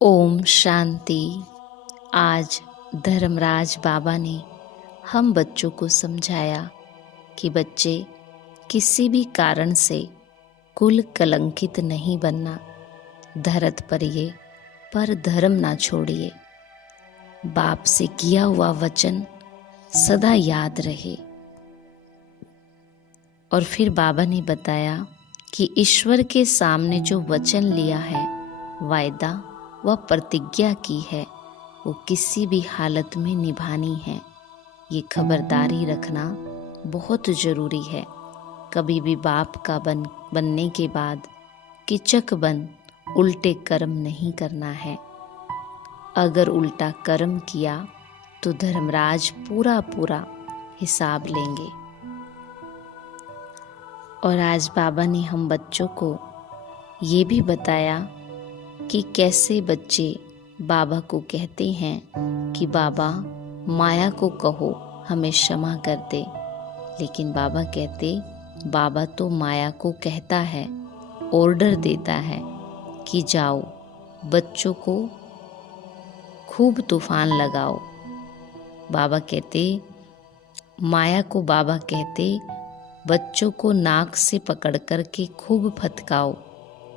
ओम शांति। आज धर्मराज बाबा ने हम बच्चों को समझाया कि बच्चे किसी भी कारण से कुल कलंकित नहीं बनना। धरत परिये पर धर्म ना छोड़िए। बाप से किया हुआ वचन सदा याद रहे। और फिर बाबा ने बताया कि ईश्वर के सामने जो वचन लिया है, वायदा व प्रतिज्ञा की है, वो किसी भी हालत में निभानी है। ये खबरदारी रखना बहुत ज़रूरी है। कभी भी बाप का बनने के बाद किचक बन उल्टे कर्म नहीं करना है। अगर उल्टा कर्म किया तो धर्मराज पूरा हिसाब लेंगे। और आज बाबा ने हम बच्चों को ये भी बताया कि कैसे बच्चे बाबा को कहते हैं कि बाबा माया को कहो हमें क्षमा कर दे, लेकिन बाबा कहते बाबा तो माया को कहता है, ऑर्डर देता है कि जाओ बच्चों को खूब तूफान लगाओ। बाबा कहते माया को बाबा कहते बच्चों को नाक से पकड़ कर के खूब फटकाओ,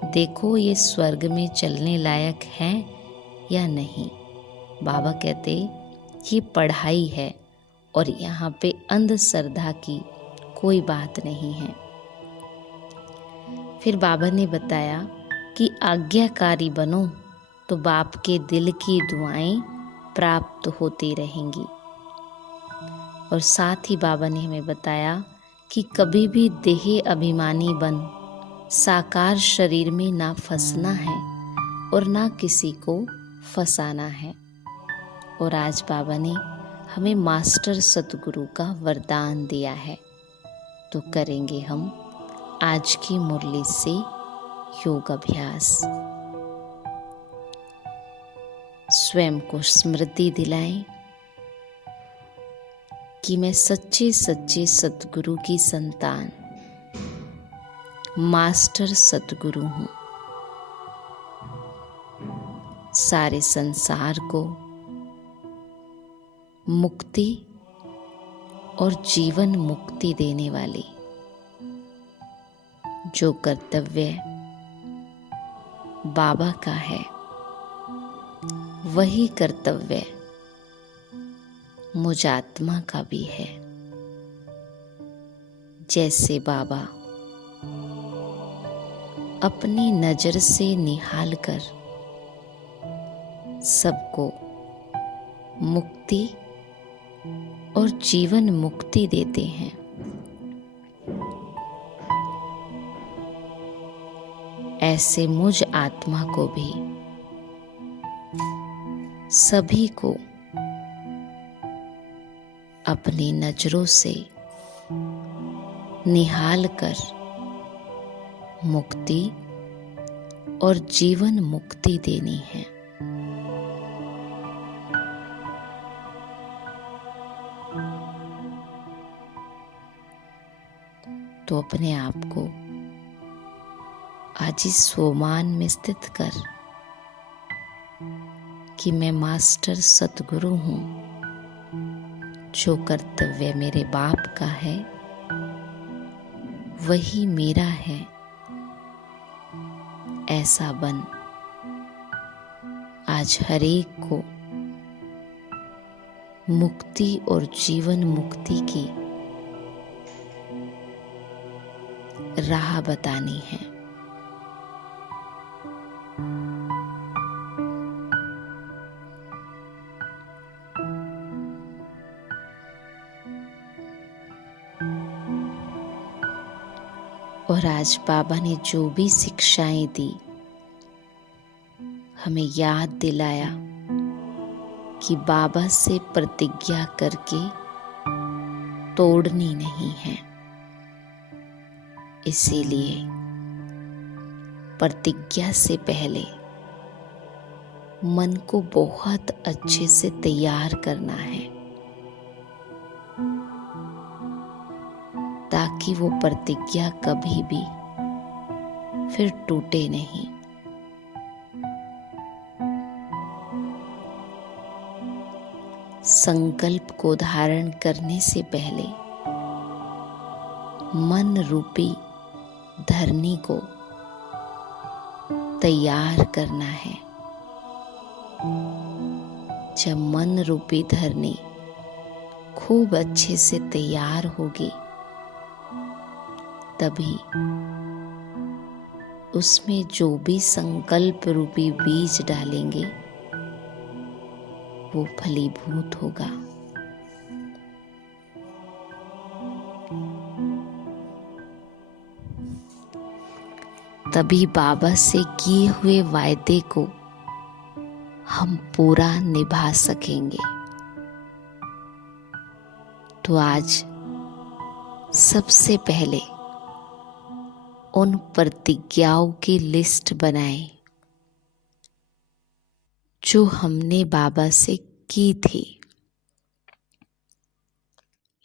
देखो ये स्वर्ग में चलने लायक हैं या नहीं। बाबा कहते ये पढ़ाई है और यहाँ पे अंधश्रद्धा की कोई बात नहीं है। फिर बाबा ने बताया कि आज्ञाकारी बनो तो बाप के दिल की दुआएं प्राप्त होती रहेंगी। और साथ ही बाबा ने हमें बताया कि कभी भी देह अभिमानी बन साकार शरीर में ना फंसना है और ना किसी को फंसाना है। और आज बाबा ने हमें मास्टर सतगुरु का वरदान दिया है, तो करेंगे हम आज की मुरली से योग अभ्यास। स्वयं को स्मृति दिलाएं कि मैं सच्चे सतगुरु की संतान मास्टर सतगुरु हूँ। सारे संसार को मुक्ति और जीवन मुक्ति देने वाली जो कर्तव्य बाबा का है, वही कर्तव्य मुझ आत्मा का भी है। जैसे बाबा अपनी नजर से निहाल कर सबको मुक्ति और जीवन मुक्ति देते हैं, ऐसे मुझ आत्मा को भी सभी को अपनी नजरों से निहाल कर मुक्ति और जीवन मुक्ति देनी है। तो अपने आप को आज इस स्वमान में स्थित कर कि मैं मास्टर सतगुरु हूँ। जो कर्तव्य मेरे बाप का है वही मेरा है। ऐसा बन आज हर एक को मुक्ति और जीवन मुक्ति की राह बतानी है। और आज बाबा ने जो भी शिक्षाएं दी, हमें याद दिलाया कि बाबा से प्रतिज्ञा करके तोड़नी नहीं है। इसीलिए प्रतिज्ञा से पहले मन को बहुत अच्छे से तैयार करना है, ताकि वो प्रतिज्ञा कभी भी फिर टूटे नहीं। संकल्प को धारण करने से पहले मन रूपी धरनी को तैयार करना है। जब मन रूपी धरनी खूब अच्छे से तैयार होगी, तभी उसमें जो भी संकल्प रूपी बीज डालेंगे वो फलीभूत होगा। तभी बाबा से किए हुए वायदे को हम पूरा निभा सकेंगे। तो आज सबसे पहले उन प्रतिज्ञाओं की लिस्ट बनाएं जो हमने बाबा से की थी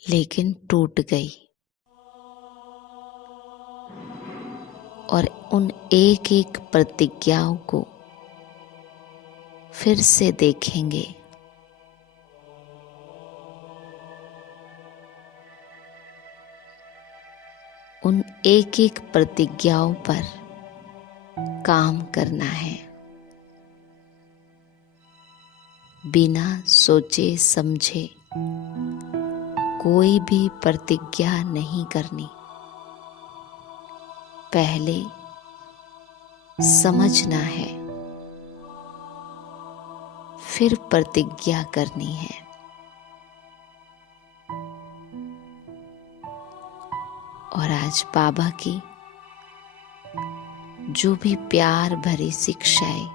लेकिन टूट गई, और उन एक एक प्रतिज्ञाओं को फिर से देखेंगे। उन एक एक प्रतिज्ञाओं पर काम करना है, बिना सोचे समझे कोई भी प्रतिज्ञा नहीं करनी। पहले समझना है, फिर प्रतिज्ञा करनी है। और आज बाबा की जो भी प्यार भरी शिक्षाएं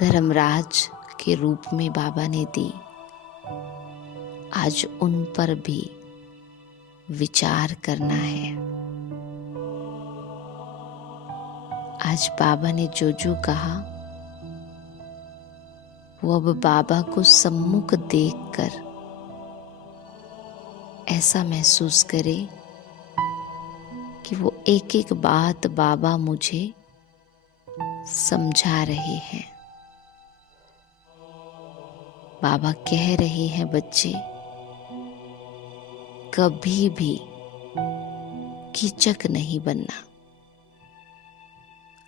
धर्मराज के रूप में बाबा ने दी, आज उन पर भी विचार करना है। आज बाबा ने जो जो कहा वो अब बाबा को सम्मुख देखकर ऐसा महसूस करे कि वो एक एक बात बाबा मुझे समझा रहे हैं। बाबा कह रहे हैं, बच्चे कभी भी कीचक नहीं बनना,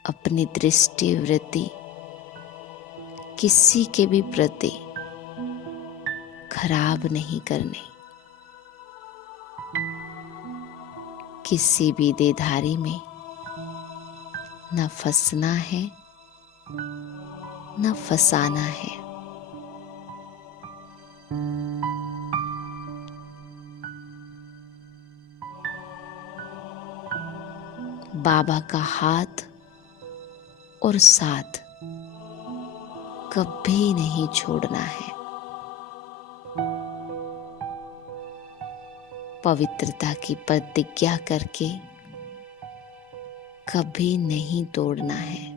अपनी दृष्टि वृत्ति किसी के भी प्रति खराब नहीं करनी, किसी भी देधारी में न फंसना है न फंसाना है। बाबा का हाथ और साथ कभी नहीं छोड़ना है। पवित्रता की प्रतिज्ञा करके कभी नहीं तोड़ना है।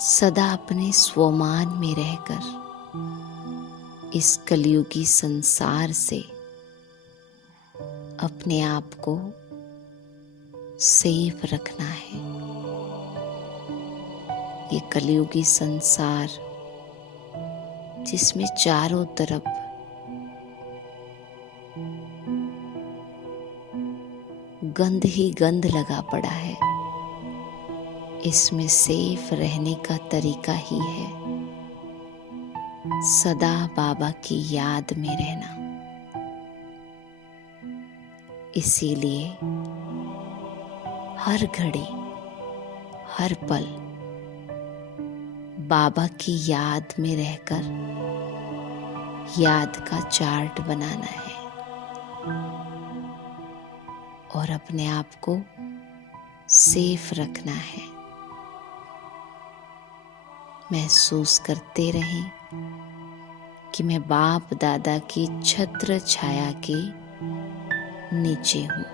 सदा अपने स्वमान में रहकर इस कलयुगी संसार से अपने आप को सेफ रखना है। ये कलयुगी संसार जिसमें चारों तरफ गंध ही गंध लगा पड़ा है, इसमें सेफ रहने का तरीका ही है सदा बाबा की याद में रहना। इसीलिए हर घड़ी हर पल बाबा की याद में रहकर याद का चार्ट बनाना है और अपने आप को सेफ रखना है। महसूस करते रहें कि मैं बाप दादा की छत्र छाया के नीचे हूँ।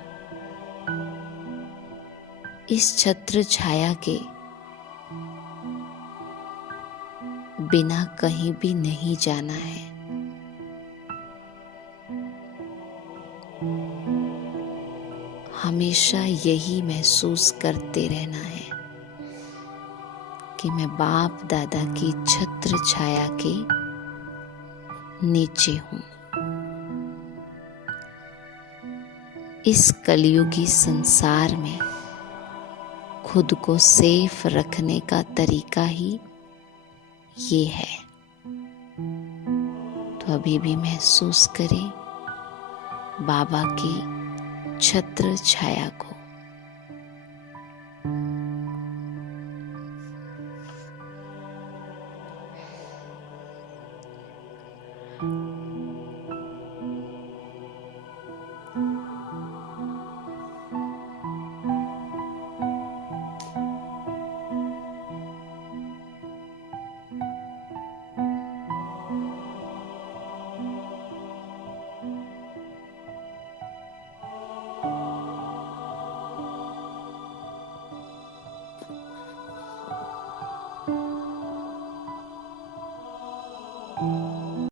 इस छत्र छाया के बिना कहीं भी नहीं जाना है। हमेशा यही महसूस करते रहना है कि मैं बाप दादा की छत्र छाया के नीचे हूँ। इस कलयुगी संसार में खुद को सेफ रखने का तरीका ही ये है। तो अभी भी महसूस करें बाबा की छत्र छाया को।